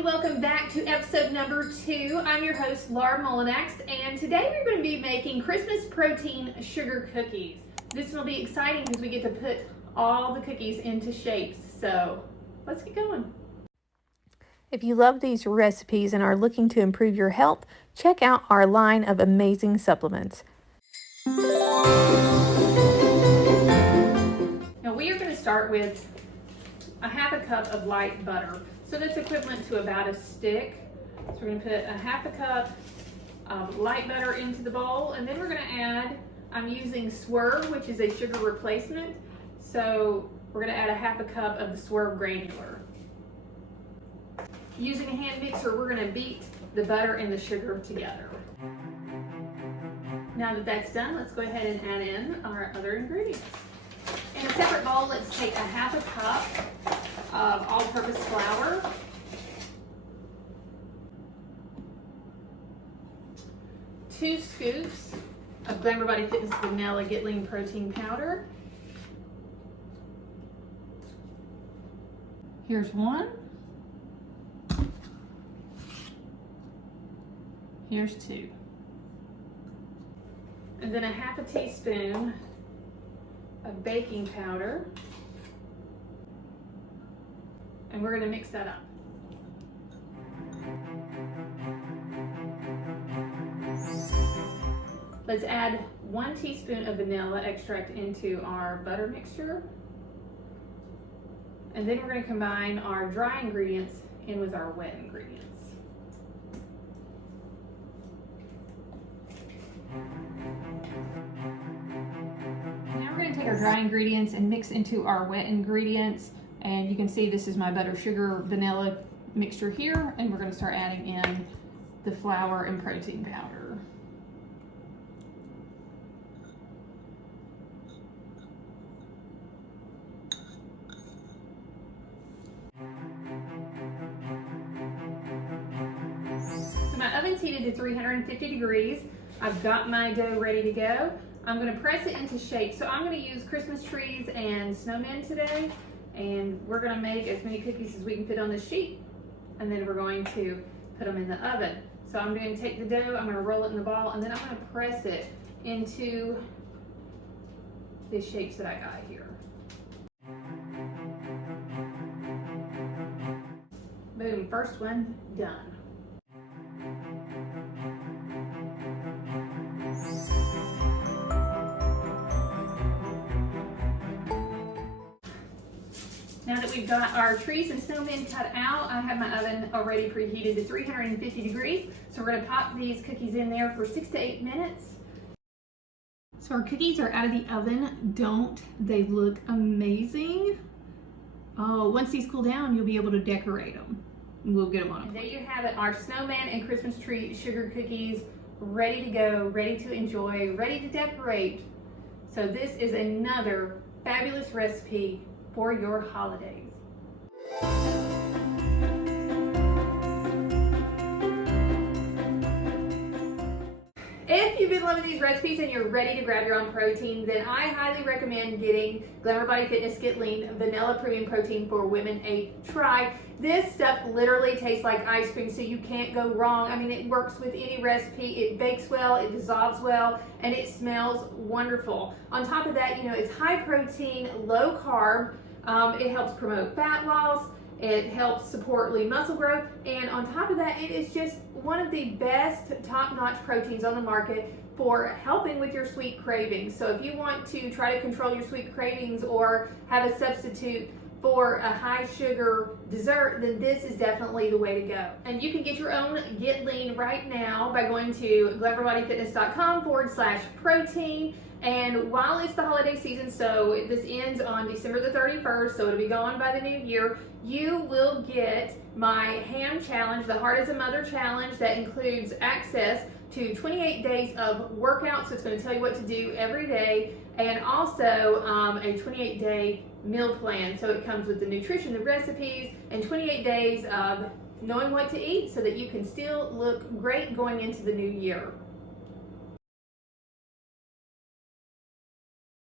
and welcome back to episode number 2. I'm your host, Laura Mullinax, and today we're going to be making Christmas protein sugar cookies. This will be exciting because we get to put all the cookies into shapes, so let's get going. If you love these recipes and are looking to improve your health, check out our line of amazing supplements. Now we are going to start with a half a cup of light butter. So that's equivalent to about a stick. So we're going to put a half a cup of light butter into the bowl, and then we're going to add, I'm using Swerve, which is a sugar replacement. So we're going to add a half a cup of the Swerve granular. Using a hand mixer, we're going to beat the butter and the sugar together. Now that that's done, let's go ahead and add in our other ingredients. In a separate bowl, let's take a half a cup of all-purpose flour, 2 scoops of Glamour Body Fitness Vanilla Get Lean Protein Powder. Here's 1. Here's 2. And then a half a teaspoon of baking powder. And we're going to mix that up. Let's add 1 teaspoon of vanilla extract into our butter mixture. And then we're going to combine our dry ingredients in with our wet ingredients. Now we're going to take our dry ingredients and mix into our wet ingredients. And you can see this is my butter, sugar, vanilla mixture here. And we're going to start adding in the flour and protein powder. So my oven's heated to 350 degrees. I've got my dough ready to go. I'm going to press it into shape. So I'm going to use Christmas trees and snowmen today. And we're going to make as many cookies as we can fit on this sheet. And then we're going to put them in the oven. So I'm going to take the dough, I'm going to roll it in the ball, and then I'm going to press it into the shapes that I got here. Boom, first one done. Now that we've got our trees and snowmen cut out, I have my oven already preheated to 350 degrees. So we're going to pop these cookies in there for 6 to 8 minutes. So our cookies are out of the oven. Don't they look amazing? Oh, once these cool down, you'll be able to decorate them. We'll get them on. And there you have it, our snowman and Christmas tree sugar cookies, ready to go, ready to enjoy, ready to decorate. So this is another fabulous recipe for your holidays. If you've been loving these recipes and you're ready to grab your own protein, then I highly recommend getting Glamour Body Fitness Get Lean Vanilla Premium Protein for Women a try. This stuff literally tastes like ice cream, so you can't go wrong. I mean, it works with any recipe. It bakes well, it dissolves well, and it smells wonderful. On top of that, you know, it's high protein, low carb. It helps promote fat loss. It helps support lean muscle growth, and on top of that, it is just one of the best top-notch proteins on the market for helping with your sweet cravings. So if you want to try to control your sweet cravings or have a substitute for a high sugar dessert, then this is definitely the way to go. And you can get your own Get Lean right now by going to glamourbodyfitness.com/protein. And while it's the holiday season, so this ends on December the 31st, so it'll be gone by the new year, you will get my ham challenge, the Heart as a Mother challenge, that includes access to 28 days of workouts. So it's going to tell you what to do every day, and also a 28-day meal plan. So it comes with the nutrition, the recipes, and 28 days of knowing what to eat so that you can still look great going into the new year.